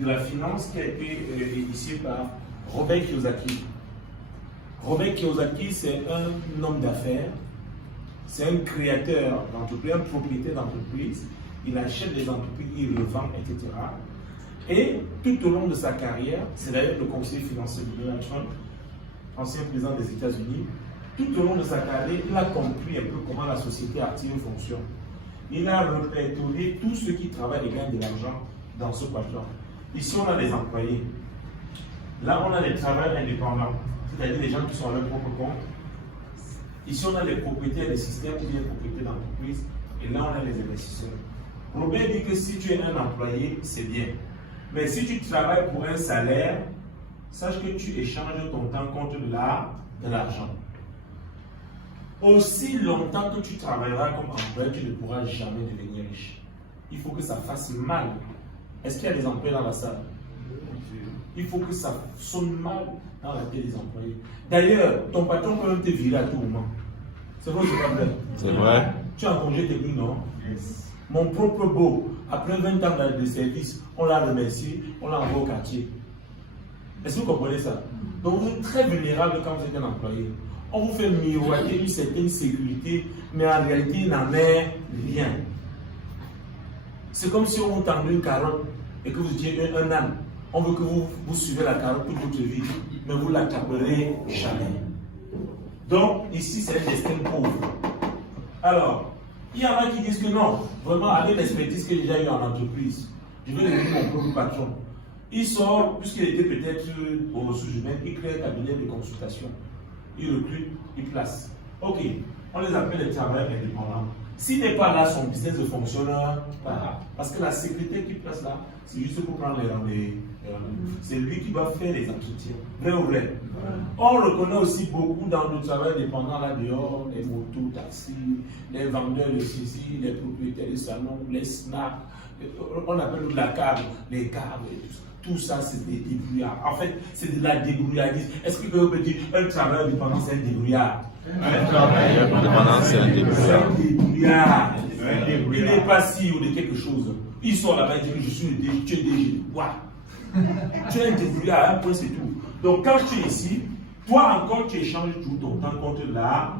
de la finance qui a été initié par Robert Kiyosaki. Robert Kiyosaki, c'est un homme d'affaires, c'est un créateur d'entreprise, un propriétaire d'entreprise. Il achète des entreprises, il revend, etc. Et tout au long de sa carrière, c'est d'ailleurs le conseiller financier de Donald Trump, ancien président des États-Unis, tout au long de sa carrière, il a compris un peu comment la société active fonctionne. Il a répertorié tous ceux qui travaillent et gagnent de l'argent dans ce quadrant. Ici, on a des employés. Là, on a des travailleurs indépendants, c'est-à-dire les gens qui sont à leur propre compte. Ici, on a les propriétaires des systèmes ou les propriétaires d'entreprise. Et là, on a les investisseurs. Robert dit que si tu es un employé, c'est bien. Mais si tu travailles pour un salaire, sache que tu échanges ton temps contre de l'argent. Aussi longtemps que tu travailleras comme employé, tu ne pourras jamais devenir riche. Il faut que ça fasse mal. Est-ce qu'il y a des employés dans la salle? Il faut que ça sonne mal dans la tête des employés. D'ailleurs, ton patron peut même te virer à tout moment. C'est vrai ou c'est pas vrai? C'est vrai. Tu es en congé technique, non? Yes. Mon propre beau, après 20 ans de service, on l'a remercié, on l'a envoyé au quartier. Est-ce que vous comprenez ça? Donc vous êtes très vulnérable quand vous êtes un employé. On vous fait miroiter une certaine sécurité, mais en réalité, il n'en est rien. C'est comme si on vous tendait une carotte et que vous étiez un âne. On veut que vous suivez la carotte toute votre vie, mais vous ne l'attraperez jamais. Donc, ici, c'est un destin pauvre. Alors, il y en a qui disent que non, vraiment, avec l'expertise que j'ai déjà eu en entreprise, je vais devenir mon propre patron. Il sort, puisqu'il était peut-être aux ressources humaines, il crée un cabinet de consultation. Il recrute, il place. Ok, on les appelle les travailleurs indépendants. S'il n'est pas là, son business ne fonctionne pas. Parce que la sécurité qu'il place là, c'est juste pour prendre les rendez-vous. C'est lui qui va faire les entretiens. Vrai ou vrai? On reconnaît aussi beaucoup dans le travail indépendant là dehors, les motos, taxis, les vendeurs de ceci, les propriétaires de salons, les snacks, on appelle la cave, les caves et tout ça. Tout ça, c'est des débrouillards. En fait, c'est de la débrouillardise. Est-ce que vous pouvez dire un travailleur indépendant, c'est un débrouillard? Un travailleur indépendant, c'est un débrouillard. C'est un débrouillard. Il n'est pas CEO de quelque chose. Il sort là-bas et dit que je suis le DG, tu es DG. Quoi? Tu es un débrouillard, un point, c'est tout. Donc, quand tu es ici, toi encore, tu échanges tout ton temps contre là.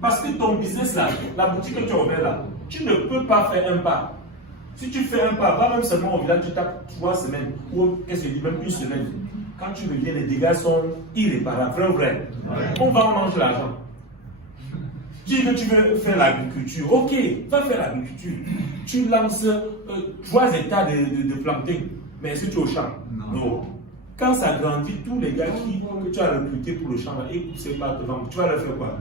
Parce que ton business là, la boutique que tu as ouverte là, tu ne peux pas faire un pas. Si tu fais un pas, va même seulement au village, tu tapes 3 semaines, ou qu'est-ce que je dis, même une semaine. Quand tu reviens, les dégâts sont irréparables, vrai ou vrai? On va en manger l'argent. Dis que tu veux faire l'agriculture, ok, va faire l'agriculture. Tu lances 3 hectares de plantain, mais est-ce que tu es au champ? Non. Quand ça grandit, tous les gars que tu as recrutés pour le champ, ils ne savent pas te vendre. Tu vas leur faire quoi?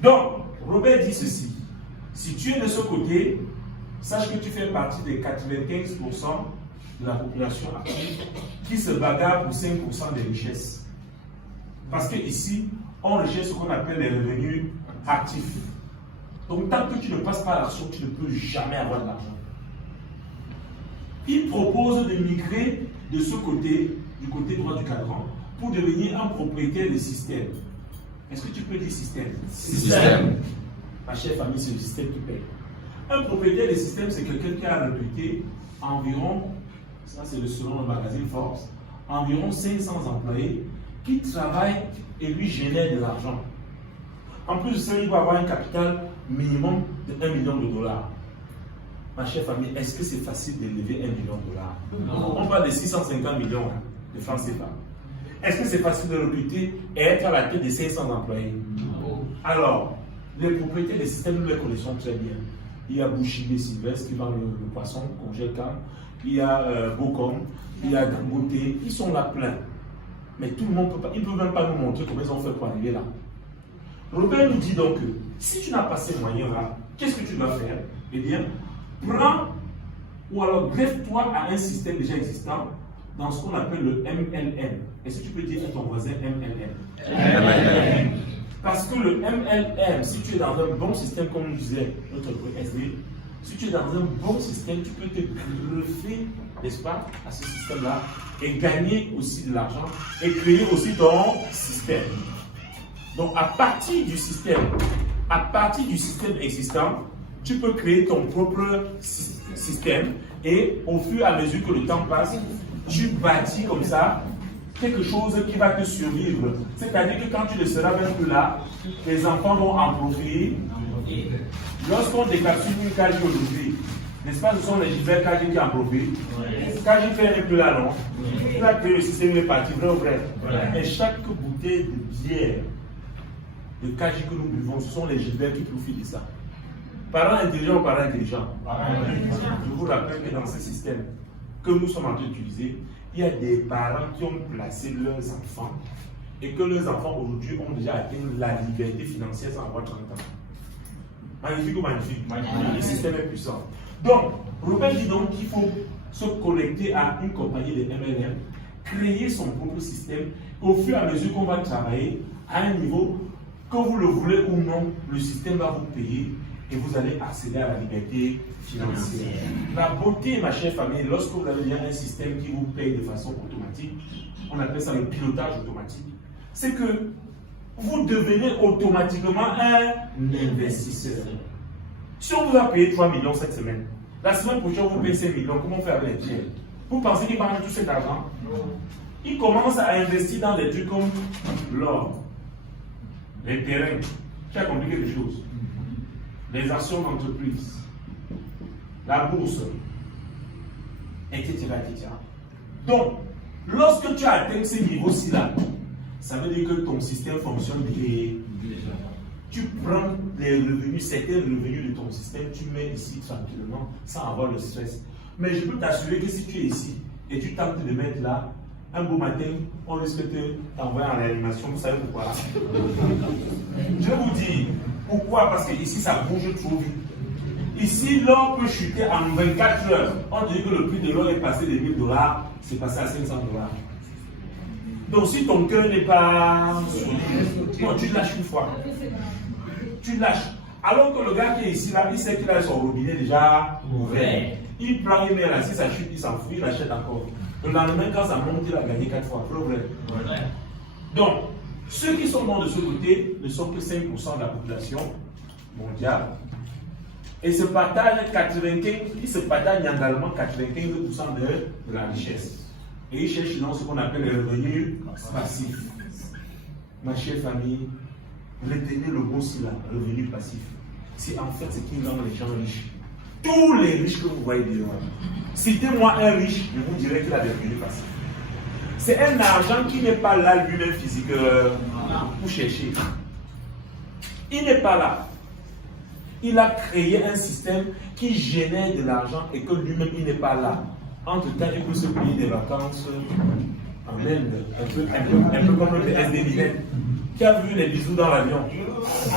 Donc, Robert dit ceci. Si tu es de ce côté, sache que tu fais partie des 95% de la population active qui se bagarre pour 5% des richesses. Parce que ici, on recherche ce qu'on appelle les revenus actifs. Donc, tant que tu ne passes pas à l'action, tu ne peux jamais avoir de l'argent. Il propose de migrer de ce côté, du côté droit du cadran, pour devenir un propriétaire de système. Est-ce que tu peux dire système? Système. Ma chère famille, c'est le système qui paye. Un propriétaire de système, c'est quelqu'un qui a recruté environ, ça c'est selon le magazine Forbes, environ 500 employés qui travaillent et lui génèrent de l'argent. En plus de ça, il va avoir un capital minimum de 1 million de dollars. Ma chère famille, est-ce que c'est facile d'élever 1 million de dollars? Non. On parle de 650 millions de francs CFA. Est-ce que c'est facile de recruter et être à la tête de 500 employés? Non. Alors, les propriétaires des systèmes, nous les connaissons très bien. Il y a Bouchibé Sylvestre qui vend le poisson, congèle carne. Il y a Bocom, il y a Dangote, ils sont là plein. Mais tout le monde ne peut pas, ils ne peuvent même pas nous montrer comment ils ont fait pour arriver là. Robert nous dit donc que si tu n'as pas ces moyens-là, qu'est-ce que tu dois faire? Eh bien, prends ou alors greffe-toi à un système déjà existant dans ce qu'on appelle le MLM. Est-ce que tu peux dire à ton voisin MLM? MLM. Parce que le MLM, si tu es dans un bon système, comme nous disait notre SD, si tu es dans un bon système, tu peux te greffer, n'est-ce pas, à ce système-là et gagner aussi de l'argent et créer aussi ton système. Donc, à partir du système existant, tu peux créer ton propre système Et au fur et à mesure que le temps passe, tu bâtis comme ça quelque chose qui va te survivre. C'est-à-dire que quand tu ne seras même plus là, les enfants vont en profiter. Lorsqu'on décapsule une cage aujourd'hui, n'est-ce pas, ce sont les Gilbert Kaji qui en profitent. Kaji fait un peu là, non? Il a créé le système est parti, vrai ou vrai? Et chaque bouteille de bière, de Kaji que nous buvons, ce sont les Gilbert qui profitent de ça. Parents intelligents ou parents intelligents? Je vous rappelle que dans ce système que nous sommes en train d'utiliser, il y a des parents qui ont placé leurs enfants et que leurs enfants aujourd'hui ont déjà atteint la liberté financière sans avoir 30 ans. Magnifique ou magnifique? Le système est puissant. Donc, Robert dit donc qu'il faut se connecter à une compagnie de MLM, créer son propre système. Au fur et à mesure qu'on va travailler à un niveau, que vous le voulez ou non, le système va vous payer et vous allez accéder à la liberté financière. La beauté, ma chère famille, lorsque vous avez bien un système qui vous paye de façon automatique, on appelle ça le pilotage automatique, c'est que vous devenez automatiquement un investisseur. Si on vous a payé 3 millions cette semaine, la semaine prochaine on vous paye 5 millions, comment faire avec les tiers? Vous pensez qu'il va prendre tout cet argent? Il commence à investir dans des trucs comme l'or, les terrains, tu as compris quelque chose, les actions d'entreprise, la bourse, etc., etc. Donc, lorsque tu as atteint ces niveaux-ci là, ça veut dire que ton système fonctionne déjà. Tu prends les revenus, certains revenus de ton système, tu mets ici tranquillement, sans avoir le stress. Mais je peux t'assurer que si tu es ici et tu tentes de mettre là, un beau matin, on risque de t'envoyer en réanimation. Vous savez pourquoi? Je vous dis pourquoi, parce que ici ça bouge trop vite. Ici, l'or peut chuter en 24 heures. On dit que le prix de l'or est passé de 1000 $, c'est passé à 500 $. Donc si ton cœur n'est pas solide, non, tu lâches une fois. Tu lâches. Alors que le gars qui est ici, là, il sait qu'il a son robinet déjà ouvert. Il prend, il met là, si ça chute, il s'en fout, il achète encore. Le lendemain, quand ça monte, il a gagné 4 fois. Problème. Donc, ceux qui sont bons de ce côté ne sont que 5% de la population mondiale. Et se partagent 95, ils se partagent également 95% de la richesse. Et ils cherchent dans ce qu'on appelle les revenus passifs. Ma chère famille, retenez le mot là, revenu passif. C'est en fait ce qui rend les gens riches. Tous les riches que vous voyez dehors, citez-moi un riche, je vous dirai qu'il a des revenus passifs. C'est un argent qui n'est pas là lui-même physique pour chercher. Il n'est pas là. Il a créé un système qui génère de l'argent et que lui-même il n'est pas là. Entre-temps, il peut se payer des vacances en Inde, un peu comme le PSD Minet. Qui a vu les bisous dans l'avion?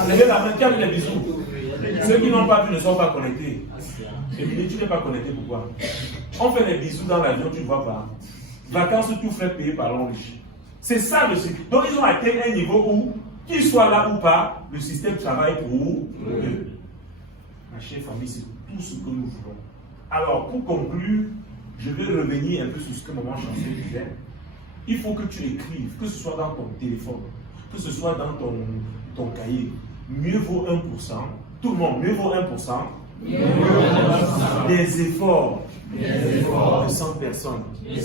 Levez la main, qui a vu les bisous? Ceux qui n'ont pas vu ne sont pas connectés. Et puis tu n'es pas connecté, pourquoi? On fait les bisous dans l'avion, tu ne vois pas. Vacances, tout frais payé par l'homme riche. C'est ça le système. Donc ils ont atteint un niveau où, qu'ils soient là ou pas, le système travaille pour eux. Ma chère famille, c'est tout ce que nous voulons. Alors, pour conclure, je vais revenir un peu sur ce que maman Chancel disait. Il faut que tu écrives, que ce soit dans ton téléphone, que ce soit dans ton cahier. Mieux vaut 1%, tout le monde, mieux vaut 1%, des efforts de 100 personnes que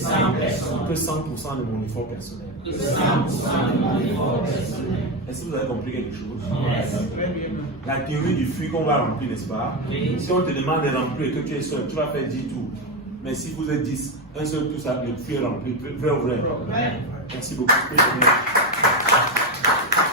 100% de mon effort personnel. Est-ce que vous avez compris quelque chose? La théorie du fruit qu'on va remplir, n'est-ce pas? Si on te demande de remplir et que tu es seul, tu vas faire 10 tours. Mais si vous êtes 10, un seul tour, ça, le fruit est rempli. Vrai ou vrai? Merci beaucoup.